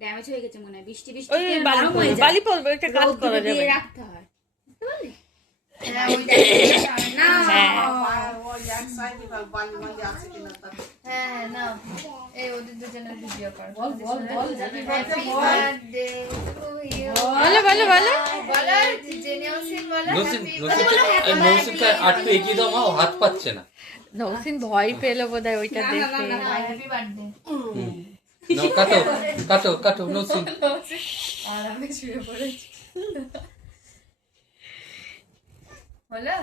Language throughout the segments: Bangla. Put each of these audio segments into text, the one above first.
ড্যামেজ হয়ে গেছে মনে হয়, বৃষ্টি নরম হয়ে যায়, বালি পড়বে, একটা কাজ করা যাবে, রাখতে হয়, বুঝতে পারলি? হ্যাঁ ওই না ওই এক সাইডে বালি বালি আছে কিনা তা। হ্যাঁ না এই ওদের দুজনের ভিডিও কর, বল বল বল হ্যাপি বার্থডে টু ইউ, বলো বলো বলো বলো জেনিয়াসিন বলো, নৌসিনকে আটকে এগিয়ে দাও, মা ও হাত পাচ্ছে না। নৌসিন ভয় পেল বোধহয় ওইটা দেখে। হ্যাপি বার্থডে নাও কাটো কাটো কাটো নৌসিন, আর আমি শুয়ে পড়েছি, বলো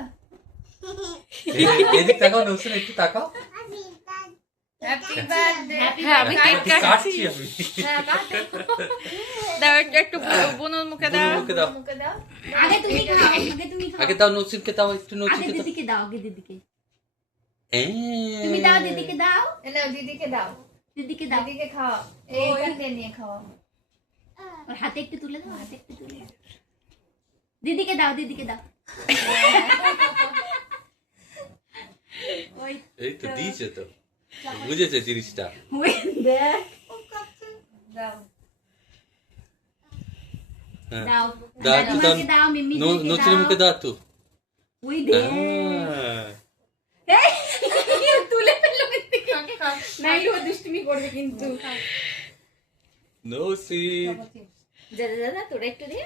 এদিক তাকাও নৌসিন, একটু তাকাও। হ্যাপি বার্থডে, হ্যাঁ আমি কেক কাটছি আমি, হ্যাঁ কাটো, দাও একটু বোনের মুখে দাও, মুখে দাও, মুখে দাও, আগে তুমি খাও, আগে তুমি খাও, আগে দাও নৌসিনকে দাও, একটু আগে নৌসিনকে দাও, দিদিকে দাও, আগে দিদিকে এই তুমি দাও, দিদিকে দাও, নাও দিদিকে দাও, দিদিকে দাও, দিদিকে খাও, এইখানে নিয়ে খাও, আর হাতে একটু তুলে দাও, হাতে একটু তুলে দাও, দিদিকে দাও, দিদিকে দাও, এই তো দিয়েছে তো, বুঝেছে জিনিসটা, ওই দেখ দাও হ্যাঁ দাও দাও একটু দাও, আমাকে দাও, মিমি নৌসিনের মুখে দাও তো, ওই দেখ হ্যাঁ। এই তুলে ফেললো থেকে, নাইলে ও দুষ্টুমি করবে কিন্তু, নৌসিন দাদা দাদা তোরা একটু দে,